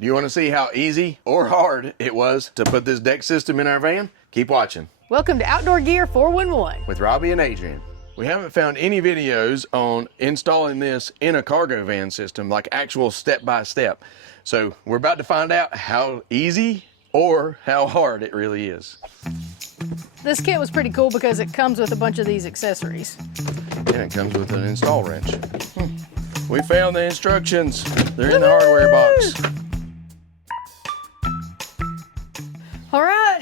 Do you want to see how easy or hard it was to put this deck system in our van? Keep watching. Welcome to Outdoor Gear 411 with Robbie and Adrian. We haven't found any videos on installing this in a cargo van system, like actual step-by-step. So we're about to find out how easy or how hard it really is. This kit was pretty cool because it comes with a bunch of these accessories. And it comes with an install wrench. We found the instructions. They're in the hardware box. All right,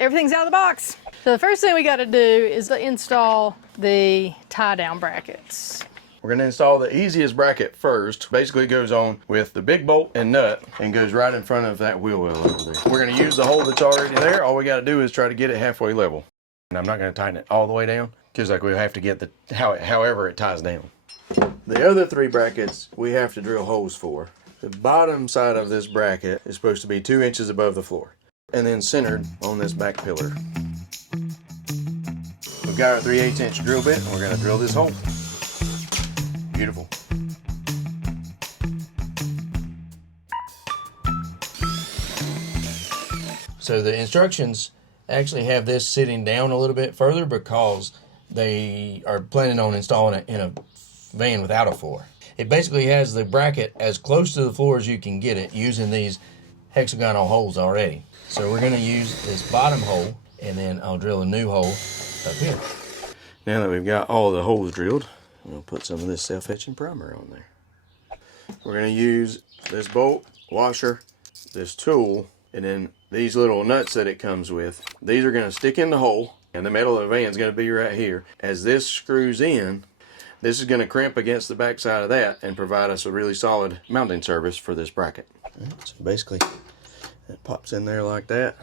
everything's out of the box. So the first thing we got to do is to install the tie-down brackets. We're going to install the easiest bracket first. Basically it goes on with the big bolt and nut and goes right in front of that wheel well over there. We're going to use the hole that's already there. All we got to do is try to get it halfway level. And I'm not going to tighten it all the way down because like we have to get however it ties down. The other three brackets we have to drill holes for. The bottom side of this bracket is supposed to be 2 inches above the floor and then centered on this back pillar. We've got our 3/8 inch drill bit and we're going to drill this hole. Beautiful. So the instructions actually have this sitting down a little bit further because they are planning on installing it in a van without a floor. It basically has the bracket as close to the floor as you can get it using these hexagonal holes already. So we're going to use this bottom hole and then I'll drill a new hole up here. Now that we've got all the holes drilled, we'll put some of this self-etching primer on there. We're going to use this bolt, washer, this tool, and then these little nuts that it comes with. These are going to stick in the hole and the metal of the van is going to be right here. As this screws in, this is going to crimp against the back side of that and provide us a really solid mounting surface for this bracket. So basically, it pops in there like that.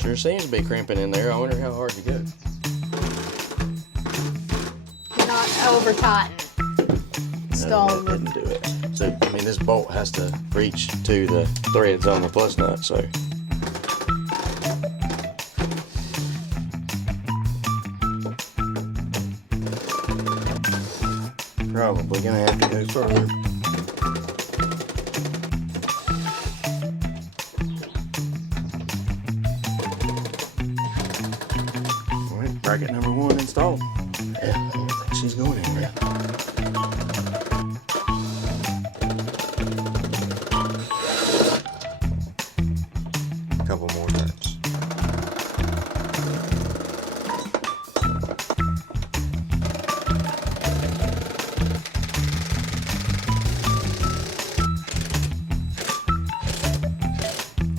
Sure seems to be crimping in there. I wonder how hard you go. Not over tighten. No, that didn't do it. So, I mean, this bolt has to reach to the threads on the plus nut, so. Probably gonna have to go further. All right, bracket number 1 installed. Yeah, I don't think she's going in there. A couple more turns.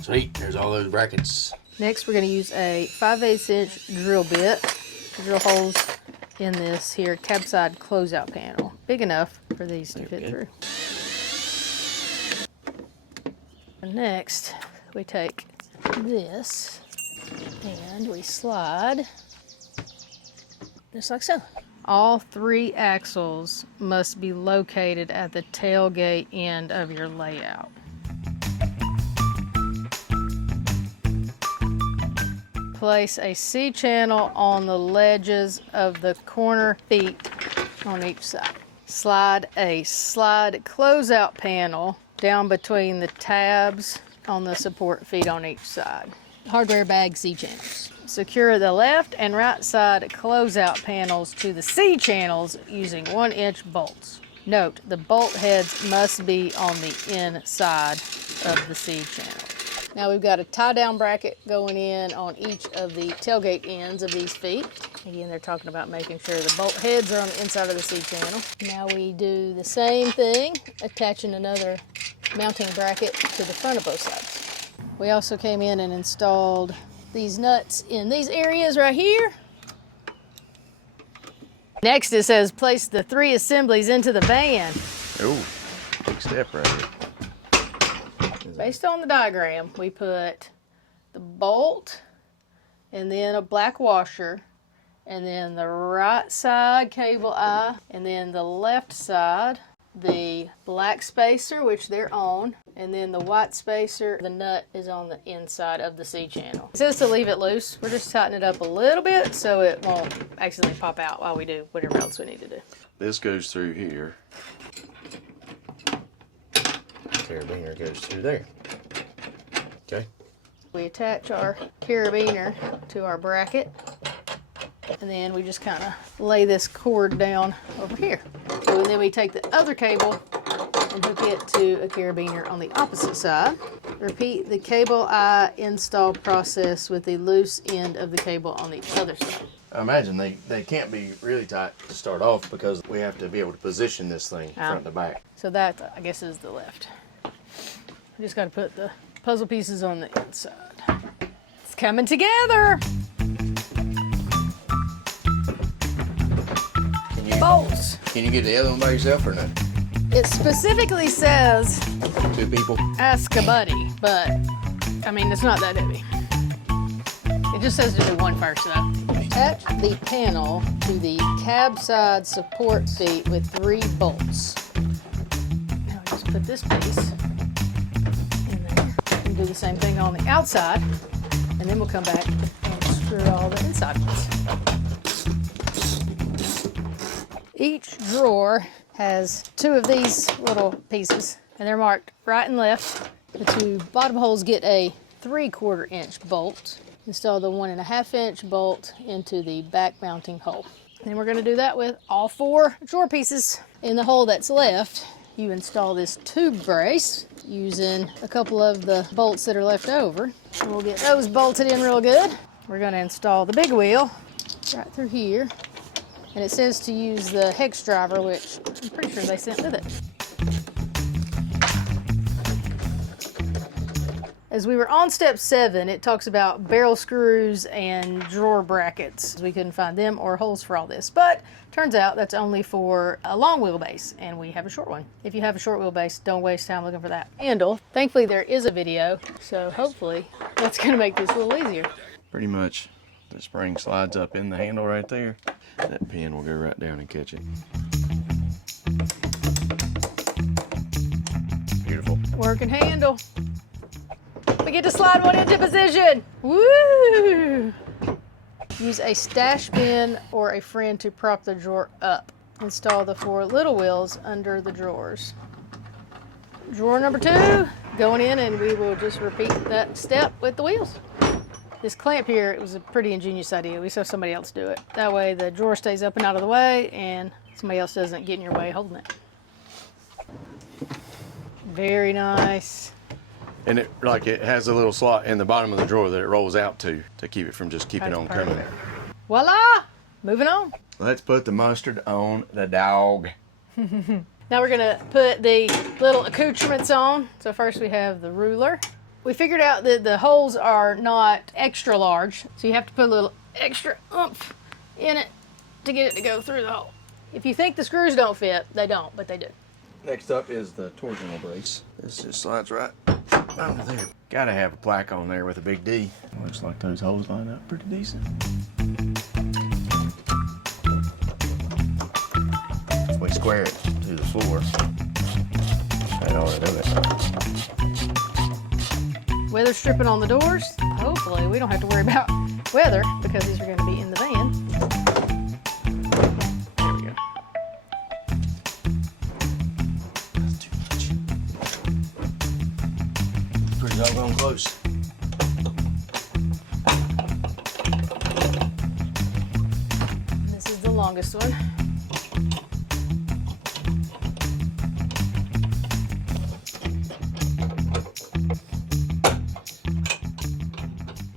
Sweet, there's all those brackets. Next, we're going to use a 5/8 inch drill bit to drill holes in this here cab side closeout panel. Big enough for these to fit through. And next, we take this and we slide just like so. All 3 axles must be located at the tailgate end of your layout. Place a C-channel on the ledges of the corner feet on each side. Slide a slide closeout panel down between the tabs on the support feet on each side. Hardware bag C-channels. Secure the left and right side closeout panels to the C-channels using 1-inch bolts. Note, the bolt heads must be on the inside of the C-channel. Now we've got a tie-down bracket going in on each of the tailgate ends of these feet. Again, they're talking about making sure the bolt heads are on the inside of the C-channel. Now we do the same thing, attaching another mounting bracket to the front of both sides. We also came in and installed these nuts in these areas right here. Next it says place the 3 assemblies into the van. Oh, big step right here. Based on the diagram, we put the bolt and then a black washer and then the right side cable eye and then the left side the black spacer, which they're on, and then the white spacer, the nut is on the inside of the C-channel. It says to leave it loose. We're just tightening it up a little bit so it won't accidentally pop out while we do whatever else we need to do. This goes through here. Carabiner goes through there. Okay. We attach our carabiner to our bracket, and then we just kind of lay this cord down over here. And then we take the other cable and hook it to a carabiner on the opposite side. Repeat the cable eye install process with the loose end of the cable on the other side. I imagine they can't be really tight to start off because we have to be able to position this thing front to back. So that, I guess, is the left. We just got to put the puzzle pieces on the inside. It's coming together. Bolts. Can you get the other one by yourself or not? It specifically says 2 people. ask a buddy, but I mean, it's not that heavy. It just says to do one first, though. Attach the panel to the cab side support feet with 3 bolts. Now we just put this piece in there and do the same thing on the outside, and then we'll come back and screw all the inside ones. Each drawer has 2 of these little pieces, and they're marked right and left. The 2 bottom holes get a 3/4 inch bolt. Install the 1.5 inch bolt into the back mounting hole. Then we're going to do that with all 4 drawer pieces. In the hole that's left, you install this tube brace using a couple of the bolts that are left over. And we'll get those bolted in real good. We're going to install the big wheel right through here. And it says to use the hex driver, which I'm pretty sure they sent with it. As we were on step 7, it talks about barrel screws and drawer brackets. We couldn't find them or holes for all this, but turns out that's only for a long wheelbase, and we have a short one. If you have a short wheelbase, don't waste time looking for that handle. Thankfully, there is a video, so hopefully that's gonna make this a little easier. Pretty much the spring slides up in the handle right there. That pin will go right down and catch it. Beautiful. Working handle. We get to slide one into position. Woo! Use a stash bin or a friend to prop the drawer up. Install the 4 little wheels under the drawers. Drawer number 2, going in, and we will just repeat that step with the wheels. This clamp here, it was a pretty ingenious idea. We saw somebody else do it. That way the drawer stays up and out of the way, and somebody else doesn't get in your way holding it. Very nice. And it has a little slot in the bottom of the drawer that it rolls out to keep it from just keeping on coming. Voila! Moving on. Let's put the mustard on the dog. Now we're gonna put the little accoutrements on. So first we have the ruler. We figured out that the holes are not extra large, so you have to put a little extra oomph in it to get it to go through the hole. If you think the screws don't fit, they don't, but they do. Next up is the torsional brace. This just slides right Over there. Gotta have a plaque on there with a big D. Looks like those holes line up pretty decent. We square it to the floor. That ought to do it. Weather stripping on the doors. Hopefully we don't have to worry about weather because these are going to be in the van. There we go. That's too much. Pretty doggone close. This is the longest one.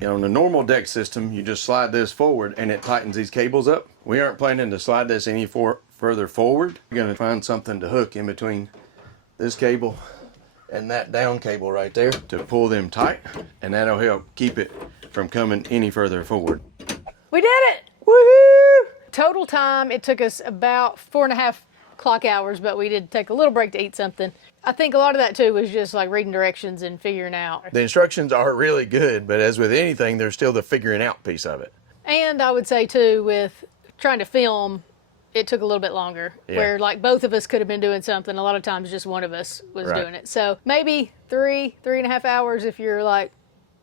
On the normal deck system, you just slide this forward and it tightens these cables up. We aren't planning to slide this any further forward. We're going to find something to hook in between this cable and that down cable right there to pull them tight, and that'll help keep it from coming any further forward. We did it! Woohoo! Total time, it took us about 4.5 clock hours, but we did take a little break to eat something. I think a lot of that too was just like reading directions and figuring out. The instructions are really good, but as with anything, there's still the figuring out piece of it. And I would say too, with trying to film, it took a little bit longer. Yeah. Where like both of us could have been doing something. A lot of times just one of us was Right. doing it. So maybe 3.5 hours if you're like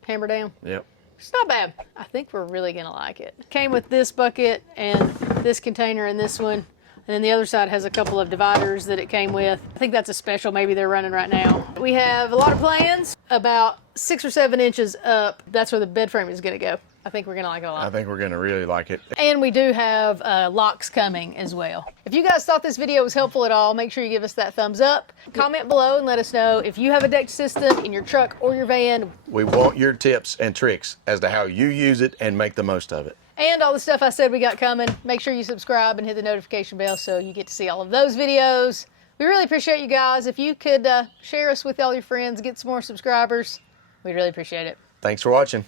hammer down. Yep. It's not bad. I think we're really gonna like it. Came with this bucket and this container and this one. And then the other side has a couple of dividers that it came with. I think that's a special, maybe they're running right now. We have a lot of plans, about 6 or 7 inches up. That's where the bed frame is gonna go. I think we're gonna like it a lot. I think we're gonna really like it. And we do have locks coming as well. If you guys thought this video was helpful at all, make sure you give us that thumbs up. Comment below and let us know if you have a decked system in your truck or your van. We want your tips and tricks as to how you use it and make the most of it. And all the stuff I said we got coming. Make sure you subscribe and hit the notification bell so you get to see all of those videos. We really appreciate you guys. If you could share us with all your friends, get some more subscribers, we'd really appreciate it. Thanks for watching.